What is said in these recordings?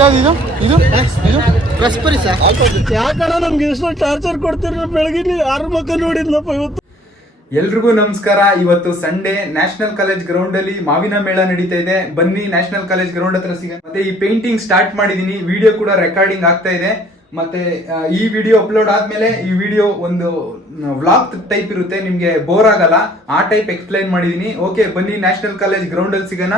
ಯಾವ್ದು ಇದು ಇದು ರಸ್ಪರಿ ಸರ್. ಯಾಕಣ್ಣ ನಮ್ಗೆ ಎಷ್ಟು ಟಾರ್ಚರ್ ಕೊಡ್ತೀರ? ಬೆಳಗಿನ 6 ಮಕ್ಕ ನೋಡಿದ್ನಪ್ಪ ಇವತ್ತು. ಎಲ್ರಿಗೂ ನಮಸ್ಕಾರ. ಇವತ್ತು ಸಂಡೇ ನ್ಯಾಷನಲ್ ಕಾಲೇಜ್ ಗ್ರೌಂಡ್ ಅಲ್ಲಿ ಮಾವಿನ ಮೇಳ ನಡೀತಾ ಇದೆ. ಬನ್ನಿ ನ್ಯಾಷನಲ್ ಕಾಲೇಜ್ ಗ್ರೌಂಡ್ ಹತ್ರ ಸಿಗ. ಮತ್ತೆ ಈ ಪೇಂಟಿಂಗ್ ಸ್ಟಾರ್ಟ್ ಮಾಡಿದೀನಿ, ವಿಡಿಯೋ ಕೂಡ ರೆಕಾರ್ಡಿಂಗ್ ಆಗ್ತಾ ಇದೆ. ಮತ್ತೆ ಈ ವಿಡಿಯೋ ಅಪ್ಲೋಡ್ ಆದ್ಮೇಲೆ ಈ ವಿಡಿಯೋ ಒಂದು ವ್ಲಾಗ್ ಟೈಪ್ ಇರುತ್ತೆ, ನಿಮ್ಗೆ ಬೋರ್ ಆಗಲ್ಲ, ಆ ಟೈಪ್ ಎಕ್ಸ್ಪ್ಲೈನ್ ಮಾಡಿದೀನಿ. ಓಕೆ, ಬನ್ನಿ ನ್ಯಾಷನಲ್ ಕಾಲೇಜ್ ಗ್ರೌಂಡ್ ಅಲ್ಲಿ ಸಿಗೋಣ.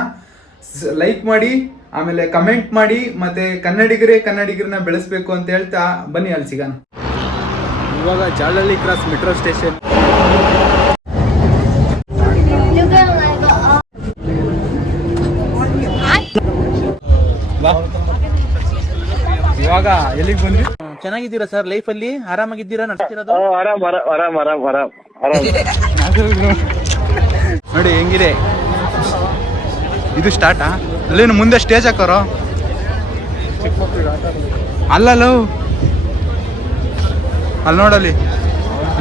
ಲೈಕ್ ಮಾಡಿ, ಆಮೇಲೆ ಕಮೆಂಟ್ ಮಾಡಿ, ಮತ್ತೆ ಕನ್ನಡಿಗರನ್ನ ಬೆಳೆಸ್ಬೇಕು ಅಂತ ಹೇಳ್ತಾ ಬನ್ನಿ ಅಲ್ಲಿ ಸಿಗೋಣ. ಇವಾಗ ಜಾಲಹಳ್ಳಿ ಕ್ರಾಸ್ ಮೆಟ್ರೋ ಸ್ಟೇಷನ್. ಇವಾಗ ಎಲ್ಲಿಗೆ ಬಂದ್ರಿ? ಚೆನ್ನಾಗಿದ್ದೀರಾ ಸರ್? ಲೈಫ್ ಅಲ್ಲಿ ಆರಾಮಾಗಿದ್ದೀರಾ? ನಡ್ತಿರೋದು ನೋಡಿ ಹೆಂಗಿದೆ ಇದು. ಸ್ಟಾರ್ಟಾ ಅಲ್ಲೇನು ಮುಂದೆ ಸ್ಟೇಜ್ ಹಾಕೋರು? ಅಲ್ಲಲ್ಲ, ಅಲ್ಲಿ ನೋಡಲ್ಲಿ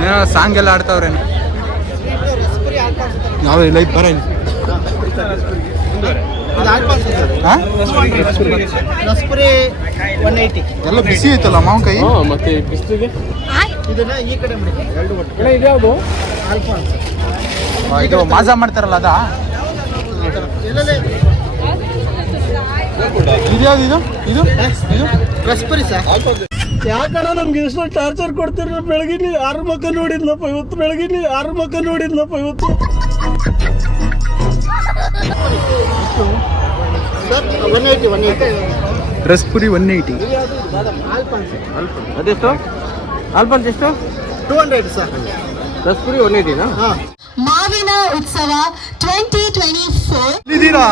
ಏನೋ ಸಾಂಗ್ ಎಲ್ಲ ಆಡ್ತಾವ್ರೇನು. ಯಾವ ಲೈಟ್ ಬರ ಇಲ್ಲಿ. ಎಲ್ಲ ಬಿಸಿ ಐತಲ್ಲ ಮಾವಿನಕಾಯಿ. ಮತ್ತೆ ಬಿಸಿಲಿಗೆ ಇದನ್ನ ಈ ಕಡೆ ಇದ್ಯಾವುದು? ಇದು ಮಾಜಾ ಮಾಡ್ತಾರಲ್ಲ ಅದಾ? ಇದ್ಯಾವ್ದು ಇದು ಇದು ಇದು ರಸ್ಪರಿ ಸರ್. ಯಾಕಣ್ಣ ನಮ್ಗೆ ಎಷ್ಟು ಟಾರ್ಚರ್ ಕೊಡ್ತೀರ? ಬೆಳಗಿನ 6 ಮಕ್ಕ ನೋಡಿದ್ನಪ್ಪ ಇವತ್ತು. ಬೆಳಗಿನ 6 ಮಕ್ಕ ನೋಡಿದ್ನಪ್ಪ ಇವತ್ತು. ರಸ್ಪುರಿ 180. ಅದೆಷ್ಟು? ಆಲ್ಫಾನ್ಸ್ ಎಷ್ಟು? 200 ಸರ್. ರಸ್ಪುರಿ 180ನಾ? ಮಾವಿನ ಉತ್ಸವ 2024. ಇದ್ದೀರಾ?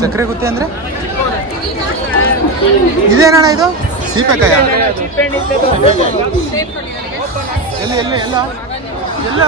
ಸಕ್ಕರೆ ಗುತ್ತಿ ಅಂದ್ರೆ ಇದೇನಣ್ಣ ಇದು? ಸೀಪೆಕಾಯ? ಎಲ್ಲಿ ಎಲ್ಲಿ ಎಲ್ಲ ಎಲ್ಲ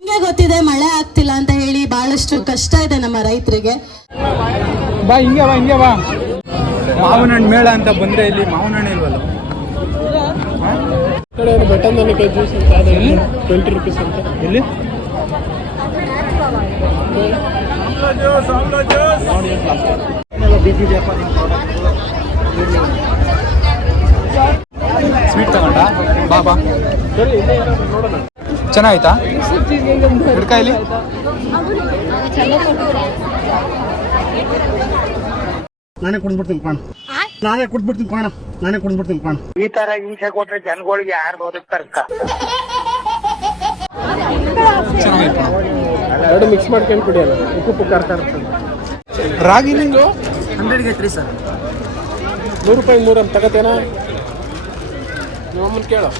ನಿಮಗೆ ಗೊತ್ತಿದೆ ಮಳೆ ಆಗ್ತಿಲ್ಲ ಅಂತ ಹೇಳಿ ಬಹಳಷ್ಟು ಕಷ್ಟ ಇದೆ ನಮ್ಮ ರೈತರಿಗೆ. ಬಾ ಹಿಂಗೆ ಬಾ, ಹಿಂಗೆ ಬಾ. ಮಾವಿನ ಹಣ್ಣು ಮೇಳ ಅಂತ ಬಂದ್ರೆ ಇಲ್ಲಿ ಮಾವಿನ ಹಣ್ಣು ಇಲ್ವಲ್ಲ? ಬಟನ್ ಜ್ಯೂಸ್ ಅಂತ 20 ರೂಪೀಸ್ ಅಂತ. ಎಲ್ಲಿ ಸ್ವೀಟ್ ತಗೊಂಡ ಬಾ ಬಾ. ಚೆನ್ನಾಯ್ತಾ? ಹಿಡ್ಕಾಯಿಲಿ ನಾನೇ ಕುಡಿದ್ಬಿಡ್ತೀನಿ ಕಾಣ. ಈ ತರ ಹಿಂಸೆ ಕೊಟ್ರೆ ಜನಗಳಿಗೆ ಯಾರು ಬದುಕ್ತಾರ? ಚೆನ್ನಾಗಿತ್ತು. ಎರಡು ಮಿಕ್ಸ್ ಮಾಡ್ಕೊಂಡು ಕುಡಿಯೋದು, ಉಪ್ಪು ಖಾರ ಇರ್ತದೆ. ರಾಗಿ ನಿಂಗು 100ಗೆ 3 ಸರ್. 100 ರೂಪಾಯಿ 3 ಅಂತ ತಗತೇನಾ? ನಿಮ್ಮಮ್ಮನ ಕೇಳು.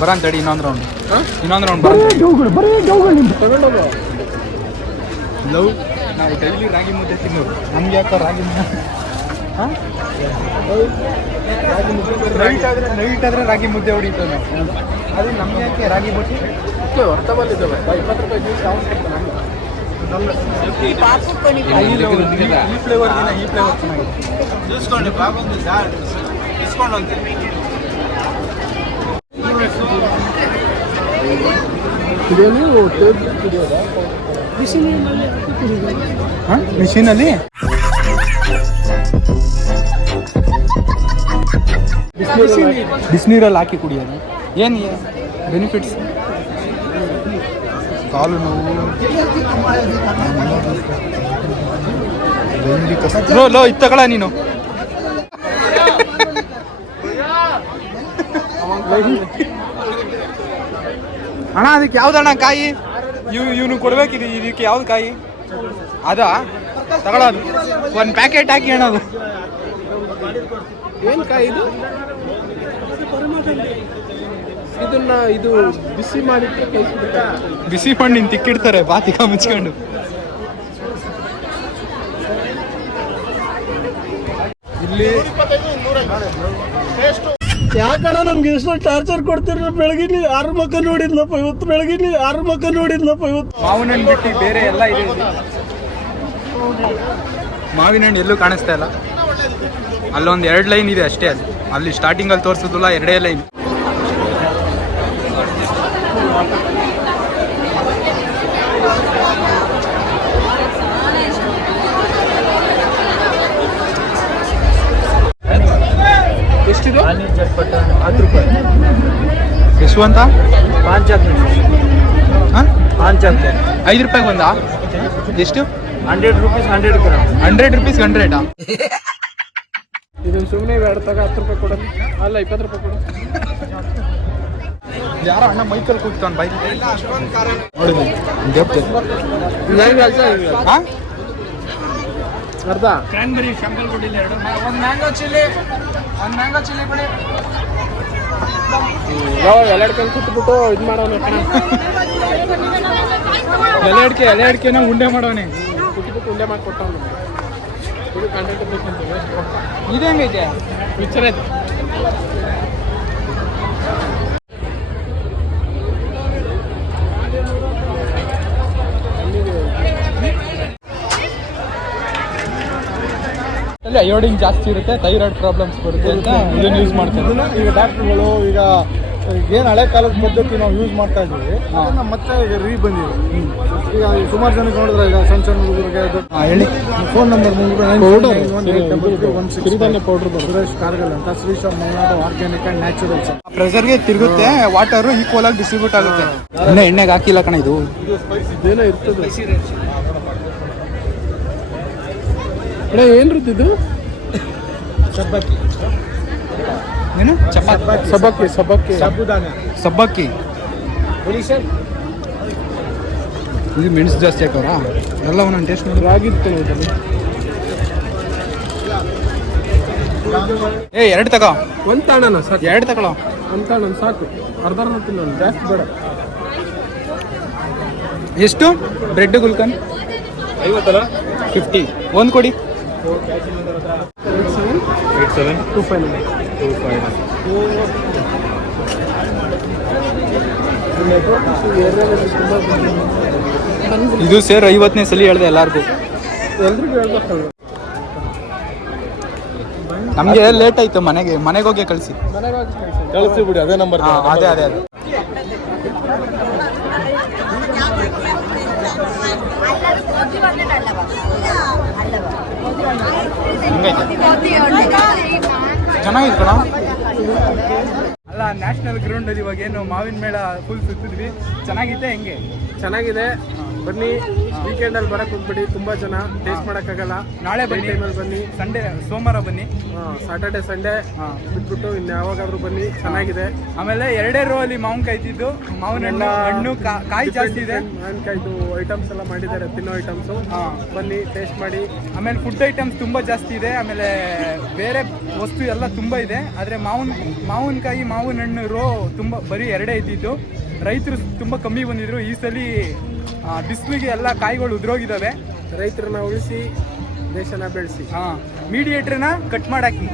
ಬರಂತಡಿ ಇನ್ನೊಂದು ರೌಂಡ್ ತಗೊಂಡೋಗ. ಲವ್ ನಾವು ಡೈಲಿ ರಾಗಿ ಮುದ್ದೆ ತಿನ್ನೋರು, ನಮ್ಗೆ ಯಾಕೋ ರಾಗಿ ನೈಟ್ ಆದ್ರೆ ರಾಗಿ ಮುದ್ದೆ ಹೊಡಿತಾನೆ. ಅದು ನಮ್ಗೆ ಯಾಕೆ ರಾಗಿ ಬಟ್ಟಿ ಹೊರತ ಬಂದಿದ್ದಾವೆ 20 ರೂಪಾಯಿ ಜ್ಯೂಸ್ ಯಾವ ಈ ಫ್ಲೇವರ್ ಚೆನ್ನಾಗಿದೆ. ಇದೇನು ಮಿಷಿನಲ್ಲಿ ಬಿಸಿನೀರಲ್ಲಿ ಹಾಕಿ ಕುಡಿಯೋದು. ಏನು ಬೆನಿಫಿಟ್ಸ್? ಕಾಲು ನೋವು. ಲೋ ಇದು ತಗೊಳ ನೀನು. ಅಣ್ಣ ಅದಕ್ಕೆ ಯಾವ್ದಣ್ಣ ಕಾಯಿ? ಇವನು ಕೊಡ್ಬೇಕಿದೆ. ಇದಕ್ಕೆ ಯಾವ್ದು ಕಾಯಿ? ಅದಾ ತಗೊಳ್ಳೋದು. ಒಂದು ಪ್ಯಾಕೆಟ್ ಹಾಕಿ ಅಣ್ಣ. ಅದು ಏನು ಕಾಯಿ ಇದು? ಇದನ್ನ ಇದು ಬಿಸಿ ಮಾಡಿಟ್ಟು ಬಿಸಿ ಮಾಡಿ ನಿನ್ ತಿಕ್ಕಿಡ್ತಾರೆ ಬಾತಿಗ ಮುಚ್ಕೊಂಡು. ಇಲ್ಲಿ ಯಾಕಣ್ಣ ನಮ್ಗೆ ಎಷ್ಟು ಟಾರ್ಚರ್ ಕೊಡ್ತೀರ? ಬೆಳಗಿನ 6 ಮಕ್ಕ ನೋಡಿದ್ನಪ್ಪ ಇವತ್ತು, ಬೆಳಗಿನ 6 ಮಕ್ಕ ನೋಡಿದ್ನಪ್ಪ ಇವತ್ತು. ಮಾವಿನ ಹಣ್ಣು ಬಿಟ್ಟು ಬೇರೆ ಎಲ್ಲ ಇದೆ ಇಲ್ಲಿ. ಮಾವಿನ ಹಣ್ಣು ಎಲ್ಲೂ ಕಾಣಿಸ್ತಾ ಇಲ್ಲ. ಅಲ್ಲೊಂದು 2 ಲೈನ್ ಇದೆ ಅಷ್ಟೇ. ಅಲ್ಲಿ ಸ್ಟಾರ್ಟಿಂಗಲ್ಲಿ ತೋರಿಸೋದಿಲ್ಲ, 2 ಲೈನ್. ಎಷ್ಟಿದು? 10 ರೂಪಾಯಿ. ಎಷ್ಟು ಅಂತ? 5 ರೂಪಾಯಿಗೆ ಒಂದಾ? ಎಷ್ಟು? 100 ರೂಪೀಸ್ 100 ಗ್ರಾಮ್. 100 ರೂಪೀಸ್ 100. ಇದು ಸುಮ್ಮನೆ ಬೇಡ ತಗ. 10 ರೂಪಾಯಿ ಕೊಡೋದು ಅಲ್ಲ, 20 ರೂಪಾಯಿ ಕೊಡೋದು. ಯಾರೋ ಅಣ್ಣ ಮೈಕಲ್ ಕೂಗ್ತಾನೆ ಬೈಕ್. ಅರ್ಧ ಕ್ಯಾನ್ಬರಿ ಶಂಬಲ್ ಕೊಟ್ಟಿಲ್ಲ. 2 ಒಂದು ಮ್ಯಾಂಗೋ ಚಿಲ್ಲಿ ಕೊಡಿ. ಎಲೆ ಅಡಿಕೆ ಕುಟ್ಬಿಟ್ಟು ಇದು ಮಾಡೋನು. ಎಲೆ ಅಡಿಕೆನ ಉಂಡೆ ಮಾಡೋನೆ. ಕುಟ್ಬಿಟ್ಟು ಉಂಡೆ ಮಾಡಿ ಕೊಟ್ಟವನು. ಇದು ಕಂಟೆಂಟ್ ಬೇಕಂತ. ಇದು ಹೆಂಗೈತೆ? ಪಿಕ್ಚರ್ ಐತೆ. ಅಲ್ಲಿ ಅಯೋಡಿನ್ ಜಾಸ್ತಿ ಇರುತ್ತೆ, ಥೈರಾಯ್ಡ್ ಪ್ರಾಬ್ಲಮ್ಸ್ ಬರುತ್ತೆ ಅಂತ ಇದನ್ನು ಯೂಸ್ ಮಾಡ್ತಾರೆ. ಈಗ ಡಾಕ್ಟ್ರುಗಳು ಈಗ ಏನು ಹಳೆ ಕಾಲದ ಪದ್ಧತಿ ನಾವು ಯೂಸ್ ಮಾಡ್ತಾ ಇದ್ದೀವಿ, ಅದನ್ನ ಮತ್ತೆ ಈಗ ಬಂದಿದೆ. ಈಗ ಸುಮಾರು ಜನಕ್ಕೆ ನೋಡಿದ್ರೆ ಈಗ ಸಣ್ಣ ಸಣ್ಣ ಹುಡುಗರಿಗೆ ಹೇಳಿ. Phone number powder Suresh Kargal ಅಂತ, Shreesham Mainadu organic and naturals. ಪ್ರೆಷರ್ಗೆ ತಿರುಗುತ್ತೆ, ವಾಟರು ಈಕ್ವಲ್ ಆಗಿ ಡಿಸ್ಟ್ರಿಬ್ಯೂಟ್ ಆಗುತ್ತೆ. ಎಣ್ಣೆಗೆ ಹಾಕಿಲ್ಲ ಕಣ ಇದು. ಇದೇನೋ ಇರ್ತದೆ. ಏನ್ರಿದ್ದು? ಸಬ್ಬಕ್ಕಿ. ಏನು? ಚಪಾತಿ. ಸಬ್ಬಕ್ಕಿ ಸಾಬುದಾನ. ಸಬ್ಬಕ್ಕಿ. ಇದು ಮೆಣಸು ಜಾಸ್ತಿ ಹಾಕವ್ರ ಎಲ್ಲ ಒಂದೊಂದು ಟೇಸ್ಟ್ ನೋಡಿ. ರಾಗಿತ್ತು. 2 ತಗೋ. ಒಂದು ತಾಣನ ಸಾಕು. 2 ತಗೊಳ್ಳೋ. ಒಂದು ತಾಣ ಸಾಕು. ಅರ್ಧ ತಿನ್ನೋಣ, ಜಾಸ್ತಿ ಬೇಡ. ಎಷ್ಟು ಬ್ರೆಡ್ ಗುಲ್ಕನ್? 50. ಒಂದು ಕೊಡಿ. 8725. ಇದು ಸೇರ್ 50ನೇ ಸಲ ಹೇಳ್ದೆ ಎಲ್ಲಾರ್ಗು. ಎಲ್ರಿಗೂ ಹೇಳ್ಬೇಕಲ್ಲ. ನಮಗೆ ಲೇಟ್ ಆಯ್ತು, ಮನೆಗೆ ಹೋಗಿ ಕಳಿಸಿ. ಕಳಿಸಿ ಬಿಡಿ, ಅದೇ ನಂಬರ್. ಅದೇ ಚೆನ್ನಾಗಿತ್ತು ಕಣ. ಅಲ್ಲ, ನ್ಯಾಷನಲ್ ಗ್ರೌಂಡಲ್ಲಿ ಇವಾಗ ಏನು ಮಾವಿನ ಮೇಳ ಫುಲ್ ಸುತ್ತಿದ್ವಿ. ಚೆನ್ನಾಗಿದೆ. ಹೆಂಗೆ? ಚೆನ್ನಾಗಿದೆ. ಬನ್ನಿ, ವೀಕೆಂಡಲ್ಲಿ ಬರಕ್ಕೆ ಹೋಗ್ಬಿಡಿ. ತುಂಬ ಜನ ಟೇಸ್ಟ್ ಮಾಡೋಕ್ಕಾಗಲ್ಲ. ನಾಳೆ ಬನ್ನಿ. ಟೈಮಲ್ಲಿ ಬನ್ನಿ. ಸಂಡೇ ಸೋಮವಾರ ಬನ್ನಿ. ಸಾಟರ್ಡೆ ಸಂಡೇ ಬಿಟ್ಬಿಟ್ಟು ಇನ್ನು ಯಾವಾಗಾದ್ರೂ ಬನ್ನಿ. ಚೆನ್ನಾಗಿದೆ. ಆಮೇಲೆ 2 ರೋ ಅಲ್ಲಿ ಮಾವಿನಕಾಯಿ ಇದ್ದಿದ್ದು. ಮಾವಿನ ಹಣ್ಣು ಕಾಯಿ ಜಾಸ್ತಿ ಇದೆ. ಮಾವಿನಕಾಯ್ದು ಐಟಮ್ಸ್ ಎಲ್ಲ ಮಾಡಿದ್ದಾರೆ, ತಿನ್ನೋ ಐಟಮ್ಸು. ಬನ್ನಿ, ಟೇಸ್ಟ್ ಮಾಡಿ. ಆಮೇಲೆ ಫುಡ್ ಐಟಮ್ಸ್ ತುಂಬ ಜಾಸ್ತಿ ಇದೆ. ಆಮೇಲೆ ಬೇರೆ ವಸ್ತು ಎಲ್ಲ ತುಂಬ ಇದೆ. ಆದರೆ ಮಾವಿನಕಾಯಿ ಮಾವಿನ ಹಣ್ಣು ರೋ ತುಂಬ ಬರೀ 2 ಇದ್ದಿದ್ದು. ರೈತರು ತುಂಬ ಕಮ್ಮಿ ಬಂದಿದ್ರು. ಈ ಸಲ ಬಿಸಿಲಿಗೆ ಎಲ್ಲ ಕಾಯಿಗಳು ಉದುರೋಗಿದ್ದಾವೆ. ರೈತರನ್ನ ಉಳಿಸಿ, ದೇಶನ ಬೆಳೆಸಿ. ಮೀಡಿಯೇಟ್ರನ್ನ ಕಟ್ ಮಾಡಾಕಿ.